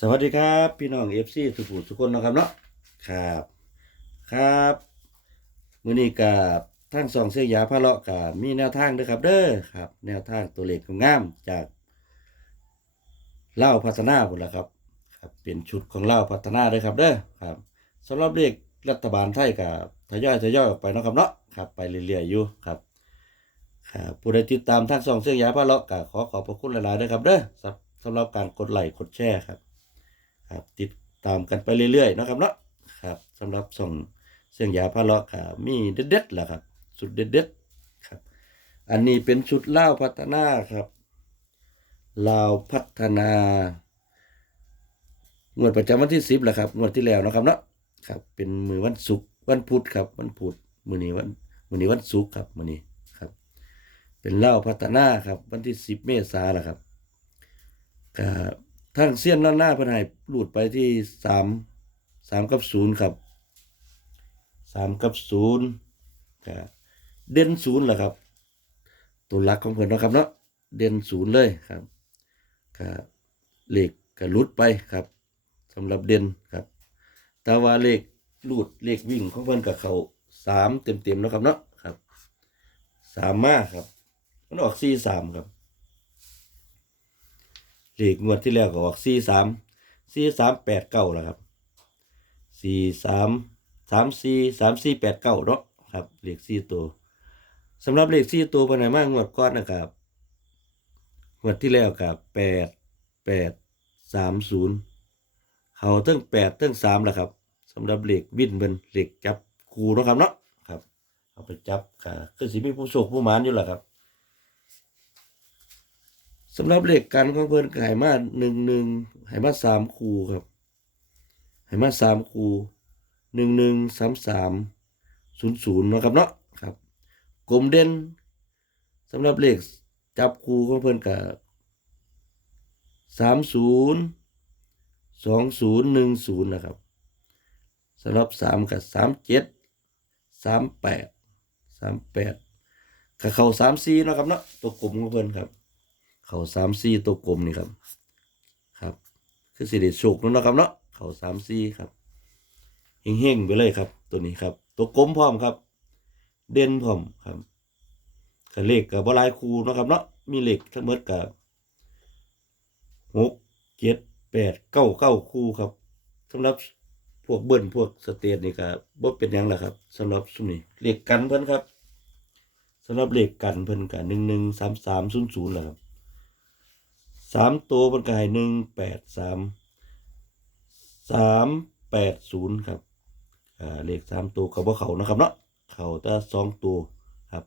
สวัสดีครับ พี่น้องเอฟซีทุกผู้ทุกคนนะครับเนาะครับครับมือนี้กับทางสองเสียยาพะเลาะกับมีแนวทางด้อครับ เด้อครับ แนวทางตัวเลขงามจากเล่าพัฒนาพุ่นละครับครับ เป็นชุดของเล่าพัฒนาเด้อครับเด้อครับสำหรับเลขรัฐบาลไทยกับทยอยทยอยออกไปนะครับเนาะครับไปเรื่อยๆอยู่ครับครับผู้ใดติดตามทางสองเสียงยาพระเลาะก็ขอขอบพระคุณหลายๆด้วยครับเด้อสำสำหรับการกดไลค์กดแชร์ครับ ครับ ติดตามกันไปเรื่อยๆนะครับเนาะครับสำหรับส่งเสียงยาพระเลาะก็มีเด็ดๆแหละครับ สุดเด็ดๆครับ อันนี้เป็นชุดเล่าพัฒนาครับลาวพัฒนางวดประจำวันที่สิบแหละครับงวดที่แล้วนะครับเนาะครับ เป็นมือวันศุกร์วันพุธครับวันพุธมือนี้วันมือนี้วันศุกร์ครับมือนี้ครับ เป็นเล้าพัฒนาครับ วันที่สิบเมษายนนะครับก็ ทางเสี้ยนล้านหน้าเพันให้หลุดไปที่สามสามกับศูนย์ครับสามกับศูนย์ก็เด่นศูนย์แหละครับ ตัวหลักของเพิ่นนะครับเนาะเด่นศูนย์เลยครับก็เหลขก็หลุดไปครับสำหรับเด่นครับแต่ว่าเลขลูดเลขวิ่งของเพิ่นกับเขาสามเต็มๆเนาะครับเนาะครับสามมาครับมันออกสี่สามครับ เลขงวดที่แล้วก็ออกสี่สามสี่สามแปดเก้าแล้วครับสี่สามสามสี่สามสี่แปดเก้าเนาะครับเลขสี่ตัวสำหรับเลขสี่ตัวภายในมากงวดก้อนนะครับงวดที่แล้วกับแปดแปดสามศูนย์เขาตั้งแปดตั้งสามแล้วครับสำหรับเลขวินเป็นเลขจับคูนะครับเนาะครับ เอาไปจับค่ะคือสิมีผู้โชคผู้มานอยู่แหละครับ สำหรับเลขกันของเพิ่นก็ให้มาหนึ่งหนึ่งให้มาสามคูครับให้มาสามคูหนึ่งหนึ่งสามสามศูนย์ศูนย์นะครับเนาะครับกลมเด่นสำหรับเลขจับคูของเพิ่นก็สามศูนย์สองศูนย์หนึ่งศูนย์นะครับสำหรับสามกับสามเจ็ดสามแปดสามแปดกับเข่าสามสี่นะครับเนาะตัวกลมของเพิ่นครับ เข่าสามสี่ตัวกลมนี่ครับ ครับ คือสิเดชโชคเนาะครับเนาะเข่าสามสี่ครับเฮงๆไปเลยครับ ตัวนี้ครับ ตัวกลมพร้อมครับ เด่นพร้อมครับกับเลขกับบลายคูนะครับเนาะมีเลขทั้งหมดกับหกเจ็ดแปดเก้าเก้าคู่ครับสำหรับพวกเบิ้ลพวกสเตทนี่ก็บ่เป็นยังล่ะครับสำหรับซุมนี้เลขกันเพิ่นครับสำหรับเลขกันเพิ่นก็หนึ่งหนึ่งสามสามศูนย์ศูนย์แหละครับ สามตัวเพิ่นก็ให้หนึ่งแปดสามสามแปดศูนย์ครับอ่าเลขสามตัวก็บ่เขานะครับเนาะเขาแต่สองตัวครับ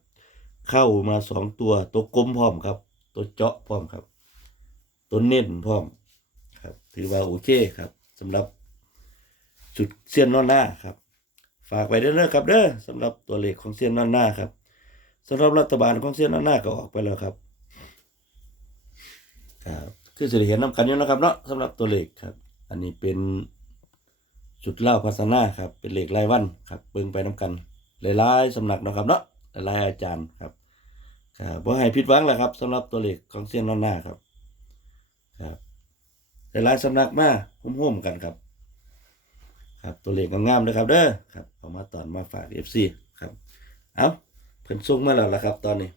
เข้ามาสองตัวตัวกลมพร้อมครับ ตัวเจาะพร้อมครับ ตัวเน้นพร้อมครับ ถือว่าโอเคครับสำหรับจุดเซียนนอนหน้าครับ ฝากไว้เด้อครับเด้อสำหรับตัวเลขของเซียนนอนหน้าครับสำหรับรัฐบาลของเซียนนอนหน้าก็ออกไปแล้วครับ ครับคือจะได้เห็นน้ำกันอยู่นะครับเนาะสำหรับตัวเลขครับ อันนี้เป็นจุดเล่าพัฒนาครับ เป็นเลขรายวันครับเบิ่งไปน้ำกันหลายๆสำนักนะครับเนาะหลายอาจารย์ครับครับบ่ให้ผิดหวังแหละครับสำหรับตัวเลขของเซียนนอนหน้าครับครับหลายๆสำนักมาห่มๆกันครับ ครับตัวเลขงามๆเลยครับเด้อครับเอามาตอนมาฝาก FC ครับเอาเพิ่นส่งมาแล้วล่ะครับ ตอนนี้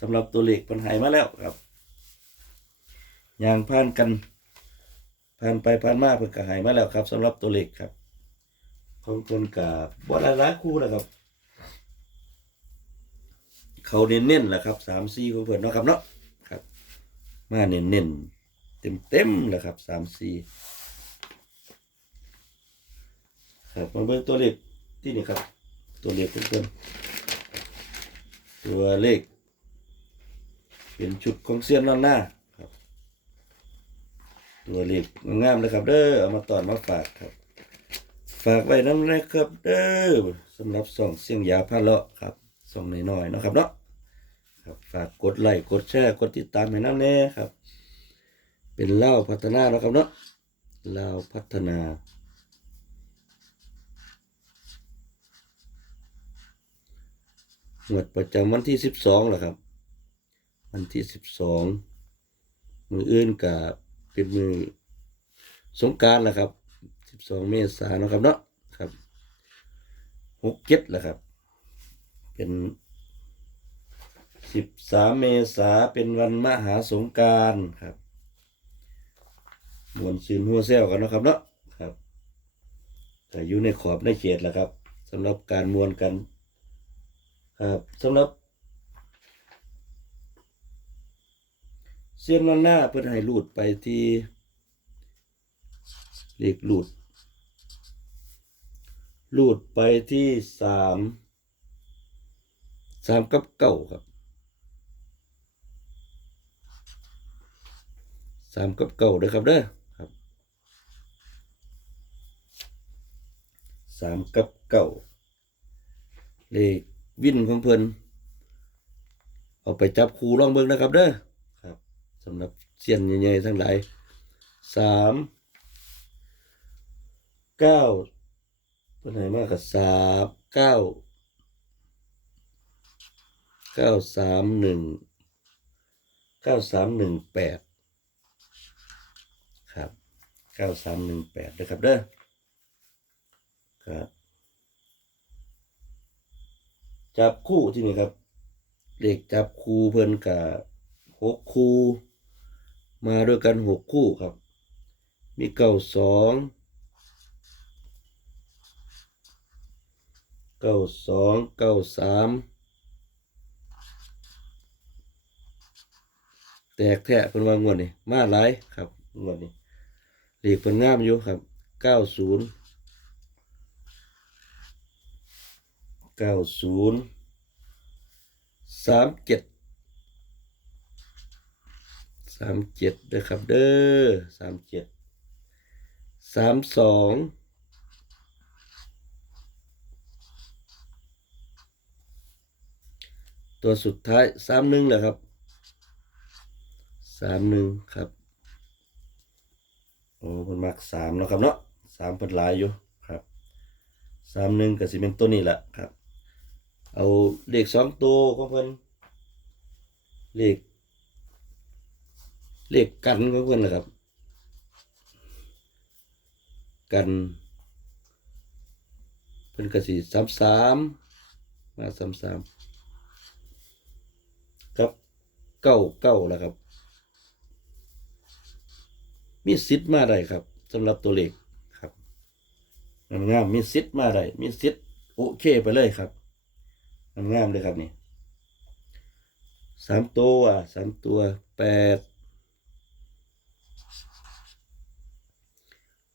สำหรับตัวเลขเพิ่นให้มาแล้วครับ ยางผ่านกันผ่านไปผ่านมาเพิ่นก็ให้มาแล้วครับสำหรับตัวเลขครับ ของเพิ่นก็บ่หลายๆคู่นะครับ เขาเน้นๆแหละครับ3 4ของเพิ่นเนาะครับเนาะครับ มาเน้นๆเต็มๆแหละครับ3 4ครับมาเบิ่งตัวเลขที่นี่ครับ ตัวเลขเพิ่มตัวเลข เป็นชุดของเซียนล้านหน้า ตัวเลขงามเลยครับ เด้อเอามาตอนมาฝากครับ ฝากไว้น้ำนะครับเด้อสำหรับส่องเสียงยาพาเลาะครับส่องน้อยๆนะครับเนาะครับฝากกดไลค์กดแชร์กดติดตามให้น้ำแน่ครับ เป็นเล่าพัฒนาเนาะครับเนาะเล่าพัฒนางวดประจำวันที่สิบสองแหละครับ วันที่สิบสองมืออื่นกับ เป็นมือสงการแหละครับสิบสองเมษายนนะครับเนาะครับหกเจ็ดแหละครับ เป็นสิบสามเมษาเป็นวันมหาสงการครับมวนซืนหัวเซลกันนะครับเนาะครับแต่อยู่ในขอบในเขตแหละครับสำหรับการมวนกัน ครับสำหรับ เสี้ยนวันหน้าเพื่อให้ลูดไปที่เลขลูดหลูดไปที่สามสามกับเก้าครับสามกับเก้าเด้อครับเด้อครับสามกับเก้าเลขวินของเพิ่นเอาไปจับคูลองเบิ่งนะครับเด้อ สำหรับเสียนใหญ่ๆทั้งหลายสามเก้าเพิ่นให้มากกับสามเก้าเก้าสามหนึ่งเก้าสามหนึ่งแปดครับเก้าสามหนึ่งแปดนะครับเด้อครับจับคู่ที่นี่ครับเลขจับคู่เพิ่นกับหกคู่ มาด้วยกันหกคู่ครับ มีเก้าสองเก้าสองเก้าสามแตกแทะเพิ่นว่างวดนี่มาหลายครับงวดนี้เลขเพิ่นงามอยู่ครับเก้าศูนย์เก้าศูนย์สามเจ็ด สามเจ็ดเด้อครับเด้อสามเจ็ดสามสองตัวสุดท้ายสามหนึ่งแหละครับสามหนึ่งครับโอ้เพิ่นมักสามนะครับเนาะสามเพิ่นหลายอยู่ครับสามหนึ่งก็สิเป็นตัวนี้แหละครับ เอาเลขสองตัวของเพิ่นเลข เลขกันของเพิ่อนนะครับ กันเพิ่นก็สิสามสามมาสามสามกับเก้าเก้าแล้วครับ มีสิทธิ์มาได้ครับสำหรับตัวเลขครับงามมีสิทธิ์มาได้มีสิทธิ์โอเคไปเลยครับงามเลยครับนี่สามตัวสามตัวแปด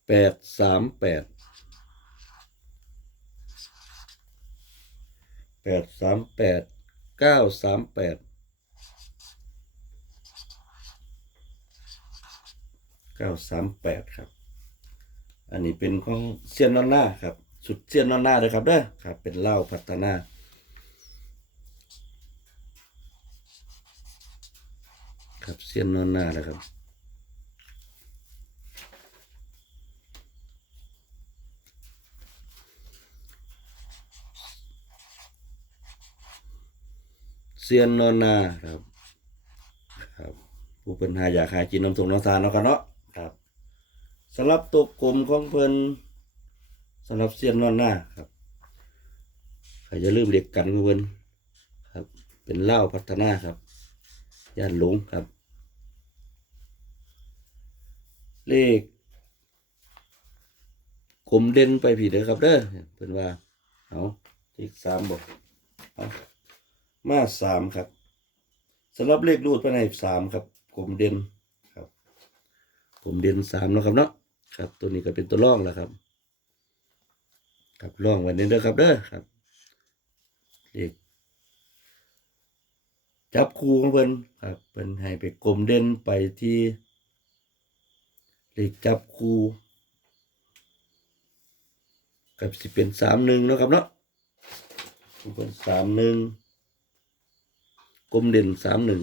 แปดสามแปดแปดสามแปดเก้าสามแปดเก้าสามแปดครับ อันนี้เป็นของเซียนนอนหน้าครับ สุดเซียนนอนหน้าเลยครับเด้อครับ เป็นเหล้าพัฒนาครับเซียนนอนหน้าเลยครับ ซียนนอนหน้าครับ ครับผู้เป็นหาอยากหากินน้ำส่งน้ำตาลเนาะครับเนาะครับสำหรับตัวกลมของเพิ่นสำหรับเสียนนอนหน้าครับใครจะลืมเด็กกันเพิ่นครับ เป็นเหล้าพัฒนาครับย่านหลงครับ เลขกลมเด่นไปผิดเลยครับเด้อเพิ่นว่าเอาเลขสามบอกเอา มาสามครับสำหรับเลขรูดภายในสามครับ ผมเด่นครับ ผมเด่นสามเนาะครับเนาะครับ ตัวนี้ก็เป็นตัวร่องแล้วครับ ครับร่องวันนี้เด้อครับเด้อครับเลขจับคู่ของเพิ่นครับเพิ่นให้ไปกลมเด่นไปที่เลขจับคู่กับสิเป็นสามหนึ่งนะครับเนาะเป็นสามหนึ่ง กลมเด่นสามหนึ่ง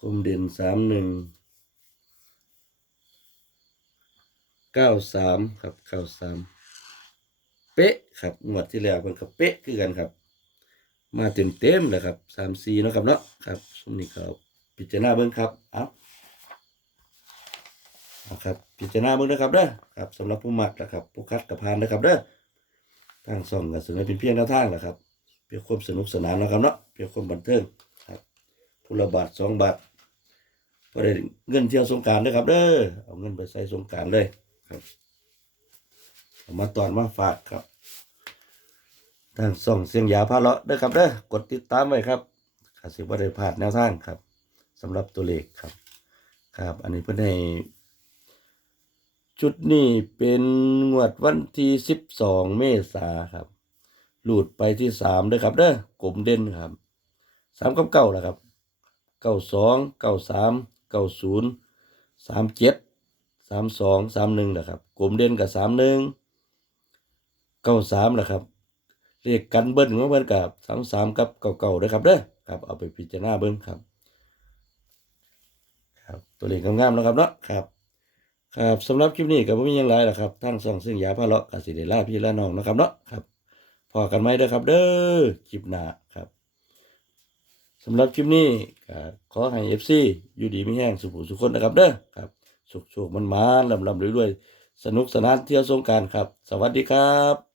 กลมเด่นสามหนึ่งเก้าสามครับเก้าสามเป๊ะครับงวดที่แล้วมันก็เป๊ะคือกันครับ มาเต็มเต็มเลยครับสามสี่นะครับเนาะครับสมนี้ก็พิจารณาเบิ้งครับเอานะครับพิจารณาเบิ่งนะครับเด้อครับสำหรับผู้มักนะครับผู้คัดกับพานนะครับเด้อทางส่องก็เสนอเป็นเพียงแนวทางนะครับ เพื่อความสนุกสนานนะครับเนาะเพื่อความบันเทิงครับผู้ละบาทสองบาทก็ได้เงินเที่ยวสงการด้วยครับ เด้อเอาเงินไปใส่สงการเลยครับเอามาตอนมาฝากครับทางส่องเสียงยาพาเลาะเด้อครับเด้อกดติดตามไว้ครับข้าสิบ่ได้พลาดแนวทางครับสำหรับตัวเลขครับ ครับ อันนี้เพิ่นให้ชุดนี้เป็นงวดวันที่สิบสองเมษาครับ หลุดไปที่สามเด้อครับเด้อกลมเด่นครับสามกับเก้าแหละครับเก้าสองเก้าสามเก้าศูนย์สามเจ็ดสามสองสามหนึ่งแหละครับกลมเด่นกับสามหนึ่งเก้าสามแหละครับเรียกกันเบิ้ลของเบิ้ลกับสามสามกับเก่าๆเด้อครับเด้อครับเอาไปพิจารณาเบิ้งครับ ครับตัวเลขงามๆแล้วครับเนาะครับครับสำหรับคลิปนี้ก็บ่มีหยังหลายหรอกครับทั้งสองซึ่งยาพาเลาะกับสิได้ลาพี่ละน้องนะครับเนาะครับ พอกันไหมเด้อครับ เด้อคลิปหน้าครับสำหรับคลิปนี้ขอให้เอฟซีอยู่ดีไม่แห้งสุขสุขคนนะครับเด้อครับสุขๆมันมาลำลำรวยรวยสนุกสนานเที่ยวสงการครับ สวัสดีครับ